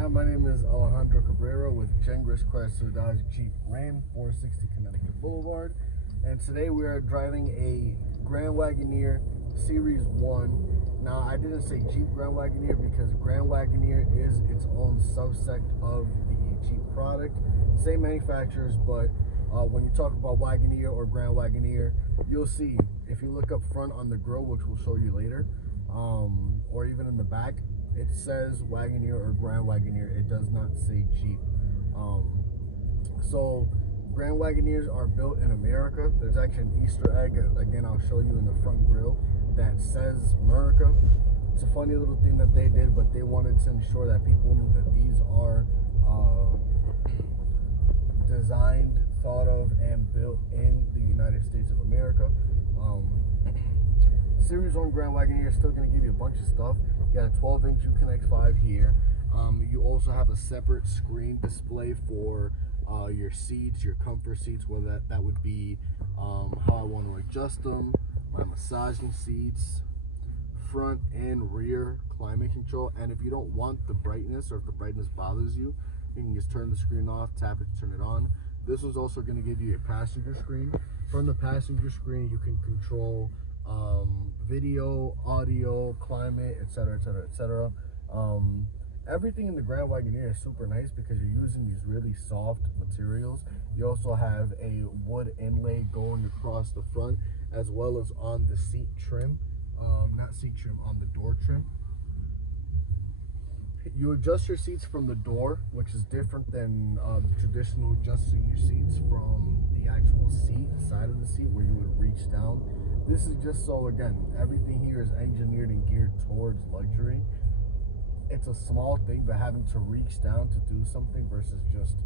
Hi, my name is Alejandro with Gengras, Chrysler, Dodge, Jeep, Ram, 460 Connecticut Boulevard. And today we are driving a Grand Wagoneer Series 1. Now, I didn't say Jeep Grand Wagoneer because Grand Wagoneer is its own subsect of the Jeep product. Same manufacturers, but when you talk about Wagoneer or Grand Wagoneer, you'll see, if you look up front on the grille, which we'll show you later, or even in the back, it says Wagoneer or Grand Wagoneer. It does not say Jeep. So Grand Wagoneers are built in America. There's actually an Easter egg, again, I'll show you in the front grille, that says America. It's a funny little thing that they did, but they wanted to ensure that people knew that these are designed, thought of, and built in the United States of America. Series 1 Grand Wagoneer is still going to give you a bunch of stuff. You got a 12-inch Uconnect 5 here. You also have a separate screen display for your seats, your comfort seats, whether that would be how I want to adjust them, my massaging seats, front and rear climate control. And if you don't want the brightness, or if the brightness bothers you, you can just turn the screen off, tap it to turn it on. This was also going to give you a passenger screen. From the passenger screen, you can control video, audio, climate, etc., etc., etc. Everything in the Grand Wagoneer is super nice because you're using these really soft materials. You also have a wood inlay going across the front, as well as on the seat trim, not seat trim, on the door trim. You adjust your seats from the door, which is different than traditional adjusting your seats from the actual seat, side of the seat, where you would reach down. This is just so, again, everything here is engineered and geared towards luxury. It's a small thing, but having to reach down to do something versus just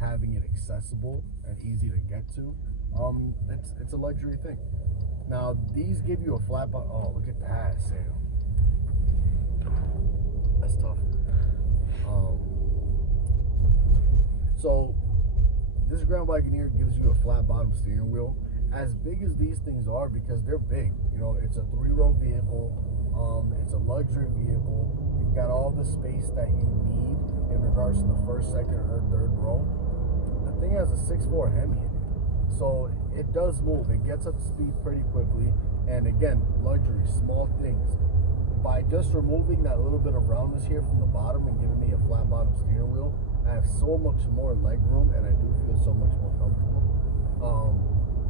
having it accessible and easy to get to, it's a luxury thing. Now, these give you a flat bottom. Oh, look at that, Sam. That's tough. So this Grand Wagoneer gives you a flat bottom steering wheel, as big as these things are, because they're big. You know, it's a 3-row vehicle. It's a luxury vehicle. You've got all the space that you need in regards to the first, second, or third row. The thing has a 6'4" Hemi in it, so it does move. It gets up to speed pretty quickly. And again, luxury, small things. By just removing that little bit of roundness here from the bottom and giving me a flat bottom steering wheel, I have so much more leg room, and I do feel so much more comfortable.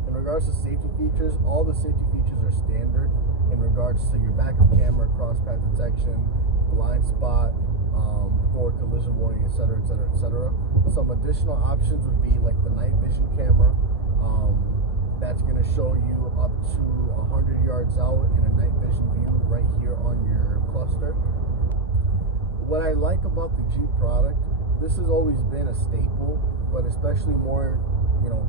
In regards to safety features, all the safety features are standard in regards to your backup camera, cross path detection, blind spot, forward collision warning, etc., etc., etc. Some additional options would be like the night vision camera. That's going to show you up to 100 yards out in a night vision view right here on your cluster. What I like about the Jeep product, this has always been a staple, but especially more, you know,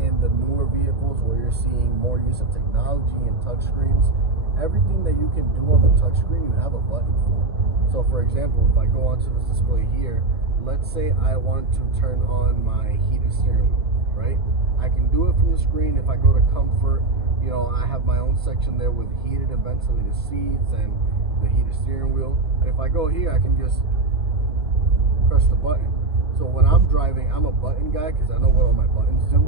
in the newer vehicles where you're seeing more use of technology and touchscreens. Everything that you can do on the touchscreen, you have a button for. So for example, if I go onto this display here, let's say I want to turn on my heated steering wheel, right? I can do it from the screen. If I go to comfort, you know, I have my own section there with heated and ventilated seats and the heated steering wheel. And if I go here, I can just press the button. So when I'm driving, I'm a button guy because I know what all my buttons do.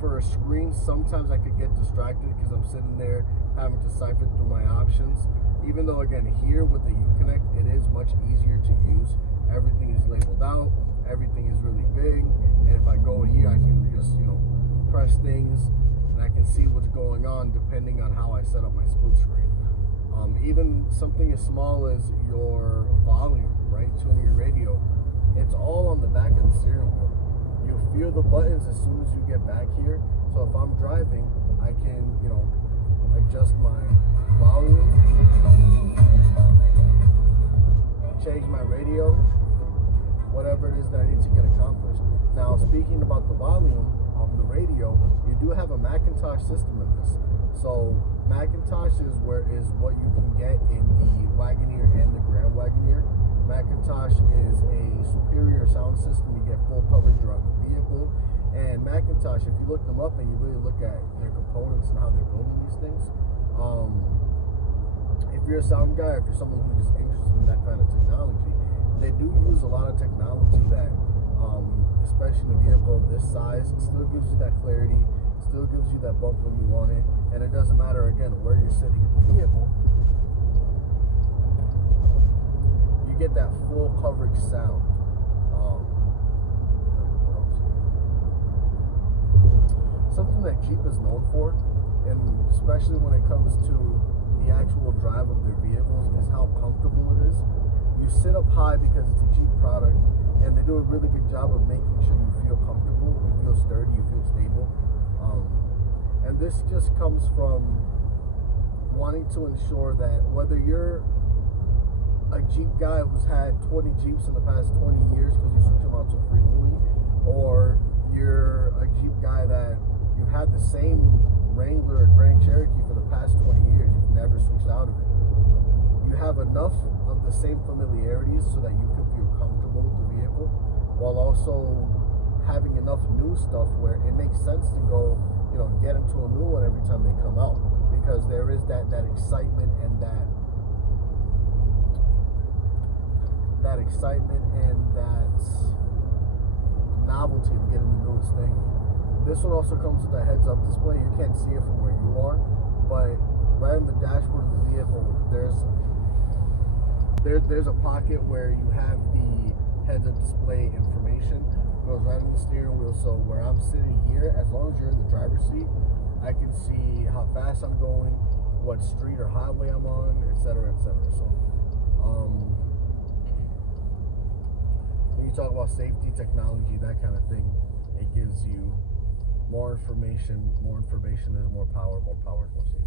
For a screen, sometimes I could get distracted because I'm sitting there having to siphon through my options. Even though, again, here with the Uconnect, it is much easier to use. Everything is labeled out. Everything is really big. And if I go here, I can just, you know, press things and I can see what's going on depending on how I set up my split screen. Even something as small as your volume, right? Tuning your radio. It's all on the back of the steering wheel. You'll feel the buttons as soon as you get back here. So if I'm driving, I can, you know, adjust my volume, change my radio, whatever it is that I need to get accomplished. Now, speaking about the volume of the radio, you do have a Macintosh system in this. So Macintosh is what you can get in the Wagoneer and the Grand Wagoneer. Macintosh is a superior sound system. You get full coverage around the vehicle. And Macintosh, if you look them up and you really look at their components and how they're building these things, if you're a sound guy, or if you're someone who's just interested in that kind of technology, they do use a a lot of technology that, especially in a vehicle of this size, still gives you that clarity, still gives you that bump when you want it, and it doesn't matter, again, where you're sitting in the vehicle. You get that full coverage sound. Something that Jeep is known for, and especially when it comes to the actual drive of their vehicles, is how comfortable it is. You sit up high because it's a Jeep product, and they do a really good job of making sure you feel comfortable, you feel sturdy, you feel stable. And this just comes from wanting to ensure that whether you're a Jeep guy who's had 20 Jeeps in the past 20 years because you switch them out so frequently, or you're a Jeep guy that you had the same Wrangler or Grand Cherokee for the past 20 years, you've never switched out of it. You have enough of the same familiarities so that you can feel comfortable with the vehicle, while also having enough new stuff where it makes sense to go, get into a new one every time they come out, because there is that excitement and that novelty of getting the newest thing. This one also comes with a heads-up display. You can't see it from where you are, but right on the dashboard of the vehicle, there's a pocket where you have the heads-up display information. It goes right on the steering wheel, so where I'm sitting here, as long as you're in the driver's seat, I can see how fast I'm going, what street or highway I'm on, etc., etc. So, when you talk about safety, technology, that kind of thing, it gives you more information is more power, more safety.